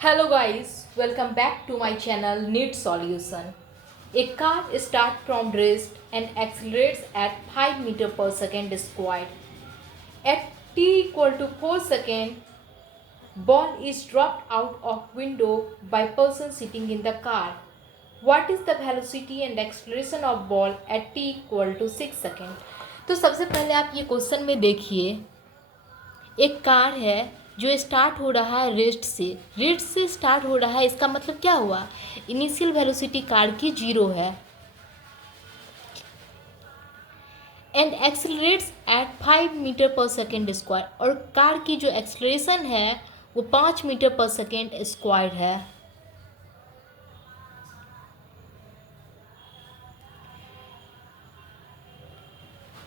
Hello guys, welcome back to my channel Need Solution. A car starts from rest and accelerates at 5 meter per second squared. At t equal to 4 seconds, ball is dropped out of window by person sitting in the car. What is the velocity and acceleration of ball at t equal to 6 seconds? तो सबसे पहले आप ये question में देखिए, एक car है जो स्टार्ट हो रहा है रेस्ट से स्टार्ट हो रहा है। इसका मतलब क्या हुआ, इनिशियल वेलोसिटी कार की 0 है and accelerates eight 5 metre per second square, और कार की जो एक्सेलरेशन है वो 5 मीटर पर सेकेंड स्क्वायर है।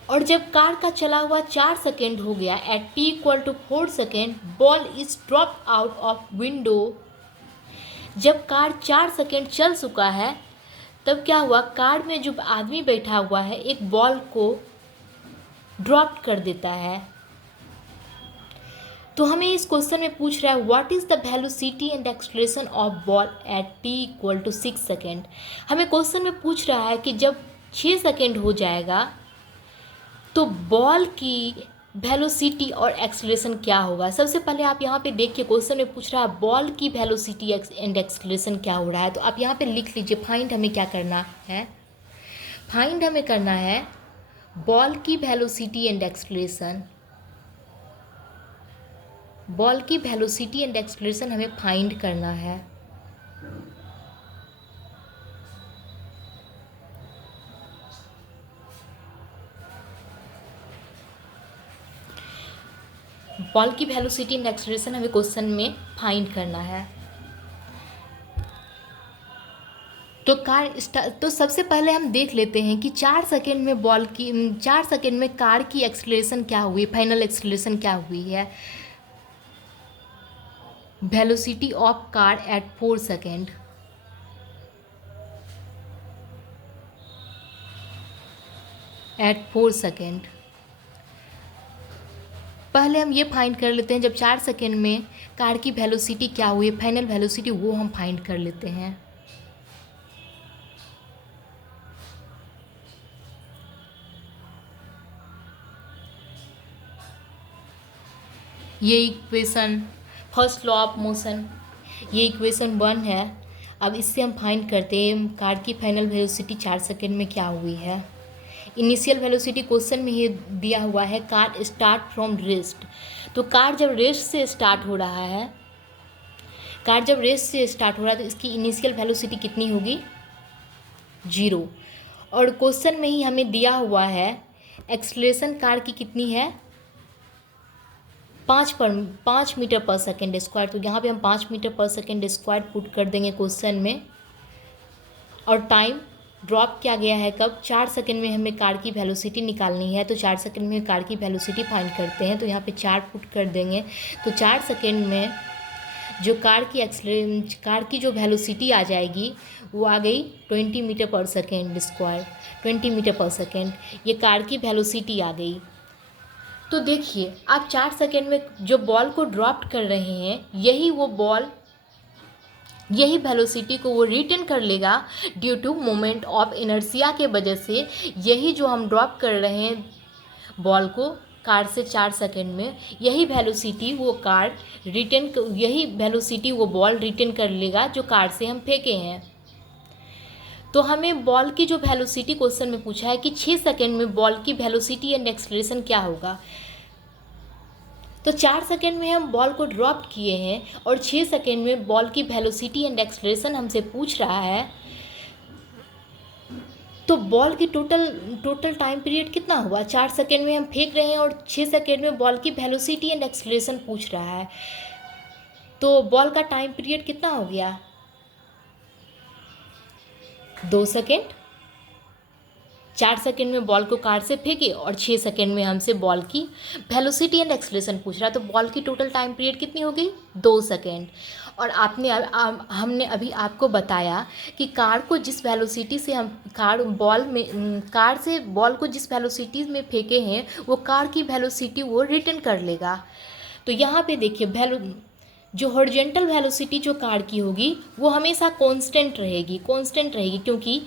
और जब कार का चला हुआ 4 सेकेंड हो गया, at t equal to 4 second, ball is drop out of window. जब कार 4 सेकेंड चल चुका है तब क्या हुआ, कार में जो आदमी बैठा हुआ है एक बॉल को ड्रॉप कर देता है। तो हमें इस क्वेश्चन में पूछ रहा है what is the velocity and acceleration of ball at t equal to 6 second. हमें क्वेश्चन में पूछ रहा है कि जब 6 सेकेंड हो जाएगा तो बॉल की वेलोसिटी और एक्सेलरेशन क्या होगा। सबसे पहले आप यहाँ पे देखिए, क्वेश्चन में पूछ रहा है बॉल की वेलोसिटी एंड एक्सेलरेशन क्या हो रहा है। तो आप यहाँ पे लिख लीजिए, फाइंड हमें क्या करना है, फाइंड हमें करना है बॉल की वेलोसिटी एंड एक्सेलरेशन। बॉल की वेलोसिटी एंड एक्सेलरेशन हमें फाइंड करना है। बॉल की वेलोसिटी एंड एक्सेलरेशन हमें क्वेश्चन में फाइंड करना है। तो सबसे पहले हम देख लेते हैं कि 4 सेकेंड में 4 सेकेंड में कार की एक्सेलरेशन क्या हुई, फाइनल एक्सेलरेशन क्या हुई है। Velocity of car at 4 second, at 4 second. पहले हम ये फाइंड कर लेते हैं, जब 4 सेकेंड में कार की वेलोसिटी क्या हुई, फाइनल वेलोसिटी, वो हम फाइंड कर लेते हैं। ये equation first law of motion, ये इक्वेशन 1 है। अब इससे हम फाइंड करते हैं कार की फाइनल वेलोसिटी 4 सेकेंड में क्या हुई है। इनिशियल वेलोसिटी क्वेश्चन में ये दिया हुआ है, कार स्टार्ट फ्रॉम रेस्ट। तो कार जब रेस्ट से स्टार्ट हो रहा है, कार जब रेस्ट से स्टार्ट हो रहा है तो इसकी इनिशियल वेलोसिटी कितनी होगी, 0। और क्वेश्चन में ही हमें दिया हुआ है एक्सेलरेशन कार की कितनी है, 5 मीटर पर सेकेंड स्क्वायर। तो यहाँ पे हम 5 metre per second square put कर देंगे क्वेश्चन में। और टाइम ड्रॉप किया गया है कब, 4 सेकेंड में हमें कार की वेलोसिटी निकालनी है। तो 4 सेकेंड में कार की वेलोसिटी फाइंड करते हैं, तो यहाँ पे 4 पुट कर देंगे। तो 4 सेकेंड में जो कार की जो वेलोसिटी आ जाएगी वो आ गई 20 metre per second square, 20 metre per second, ये कार की वेलोसिटी आ गई। तो देखिए, आप 4 सेकेंड में जो बॉल को ड्रॉप कर रहे हैं, यही वेलोसिटी को वो रिटर्न कर लेगा due to moment of inertia के वजह से। यही जो हम ड्रॉप कर रहे हैं बॉल को कार से 4 सेकेंड में, यही वेलोसिटी वो बॉल रिटर्न कर लेगा जो कार से हम फेंके हैं। तो हमें बॉल की जो वेलोसिटी क्वेश्चन में पूछा है कि 6 सेकेंड में बॉल की वेलोसिटी एंड एक्सेलरेशन क्या होगा। तो 4 सेकेंड में हम बॉल को ड्रॉप किए हैं और 6 सेकेंड में बॉल की वेलोसिटी एंड एक्सेलरेशन हमसे पूछ रहा है। तो बॉल की टोटल टाइम पीरियड कितना हुआ, 4 सेकेंड में हम फेंक रहे हैं और 6 सेकेंड में बॉल की वेलोसिटी एंड एक्सेलरेशन पूछ रहा है। तो बॉल का टाइम पीरियड कितना हो गया, 2 सेकेंड। 4 सेकेंड में बॉल को कार से फेंके और 6 सेकेंड में हमसे बॉल की वेलोसिटी एंड एक्सेलरेशन पूछ रहा है। तो बॉल की टोटल टाइम पीरियड कितनी हो गई, 2 सेकेंड। और हमने अभी आपको बताया कि कार को जिस वेलोसिटी से हम कार से बॉल को जिस वेलोसिटी में फेंके हैं वो कार की वेलोसिटी वो रिटर्न कर लेगा। तो यहाँ पे देखिए जो हॉरिजॉन्टल वेलोसिटी जो कार की होगी वो हमेशा कांस्टेंट रहेगी क्योंकि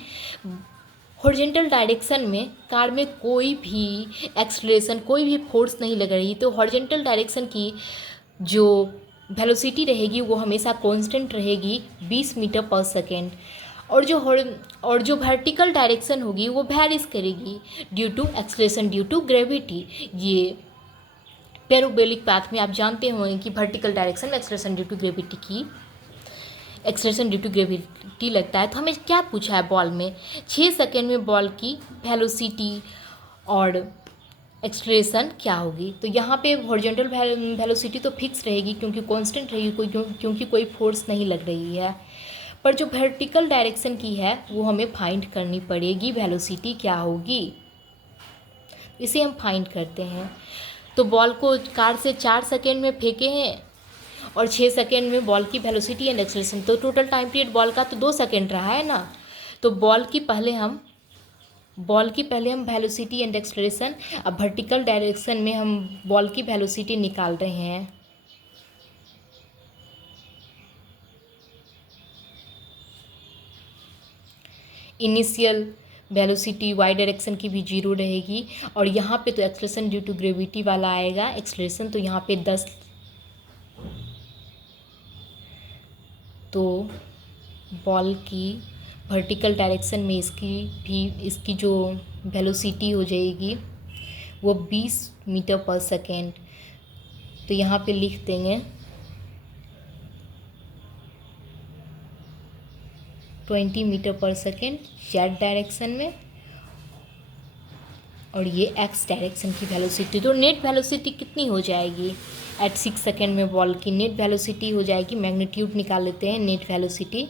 हॉरिजॉन्टल डायरेक्शन में कार में कोई भी एक्सलेशन कोई भी फोर्स नहीं लग रही, तो हॉरिजॉन्टल डायरेक्शन की जो वेलोसिटी रहेगी वो हमेशा कांस्टेंट रहेगी 20 मीटर पर सेकेंड। और जो वर्टिकल डायरेक्शन होगी वो वैरीज करेगी due to acceleration due to gravity. ये पैराबोलिक पाथ में आप जानते होंगे कि वर्टिकल डायरेक्शन में एक्सलेशन ड्यू टू ग्रेविटी लगता है। तो हमें क्या पूछा है बॉल में, 6 सेकेंड में बॉल की वेलोसिटी और एक्सलेशन क्या होगी। तो यहाँ पे हॉरिजॉन्टल वेलोसिटी तो फिक्स रहेगी क्योंकि कांस्टेंट रहेगी, क्योंकि कोई फोर्स नहीं लग रही है। पर जो वर्टिकल डायरेक्शन की है वो हमें फाइंड करनी पड़ेगी, वेलोसिटी क्या होगी, इसे हम फाइंड करते हैं। तो बॉल को कार से 4 सेकेंड में फेंके हैं और 6 सेकेंड में बॉल की वेलोसिटी एंड एक्सेलरेशन, तो टोटल टाइम पीरियड बॉल का तो 2 सेकेंड रहा है ना। तो बॉल की पहले हम वेलोसिटी एंड एक्सेलरेशन, अब वर्टिकल डायरेक्शन में हम बॉल की वेलोसिटी निकाल रहे हैं। इनिशियल वेलोसिटी वाई डायरेक्शन की भी 0 रहेगी और यहाँ पे तो एक्सेलरेशन ड्यू टू ग्रेविटी वाला आएगा एक्सेलरेशन, तो यहाँ पे 10, तो बॉल की वर्टिकल डायरेक्शन में इसकी जो वेलोसिटी हो जाएगी वो 20 मीटर पर सेकेंड। तो यहाँ पे लिख देंगे 20 metre per second Z direction में, और ये एक्स डायरेक्शन की वेलोसिटी। तो नेट वेलोसिटी कितनी हो जाएगी एट 6 सेकेंड में बॉल की नेट वेलोसिटी हो जाएगी, मैग्नीट्यूड निकाल लेते हैं, नेट वेलोसिटी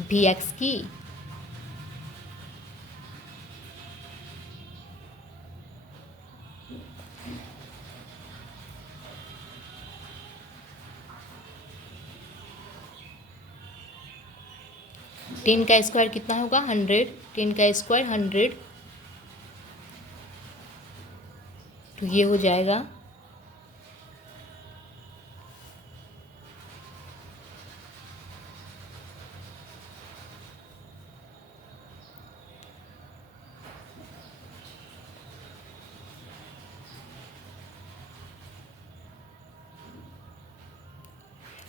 वी एक्स की टेन का स्क्वायर कितना होगा 100, 10 का स्क्वायर 100, तो ये हो जाएगा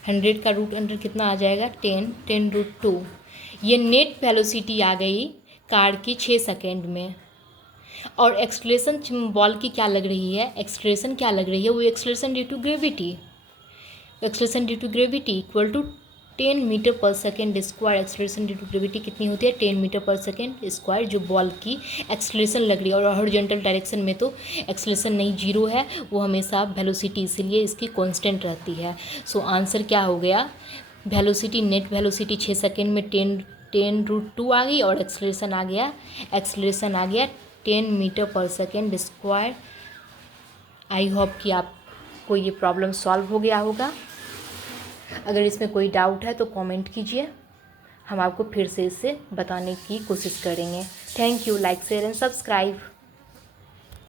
100 का रूट अंडर कितना आ जाएगा 10√2। ये नेट वेलोसिटी आ गई कार की 6 सेकेंड में। और एक्सलेशन बॉल की क्या लग रही है, एक्सलेशन क्या लग रही है, वो acceleration due to gravity, equal to 10 metre per second square. Acceleration due to gravity कितनी होती है 10 मीटर पर सेकेंड स्क्वायर, जो बॉल की एक्सलेशन लग रही है। और हॉरिजॉन्टल डायरेक्शन में तो एक्सलेशन नहीं 0 है, वो हमेशा वेलोसिटी, इसीलिए इसकी कांस्टेंट रहती है। सो आंसर क्या हो गया, वेलोसिटी नेट वेलोसिटी 6 सेकेंड में 10√2 आ गई और एक्सलेशन आ गया 10 metre per second square. I hope कि आपको ये प्रॉब्लम सॉल्व हो गया होगा। अगर इसमें कोई डाउट है तो कमेंट कीजिए, हम आपको फिर से इसे बताने की कोशिश करेंगे। Thank you, like share and subscribe.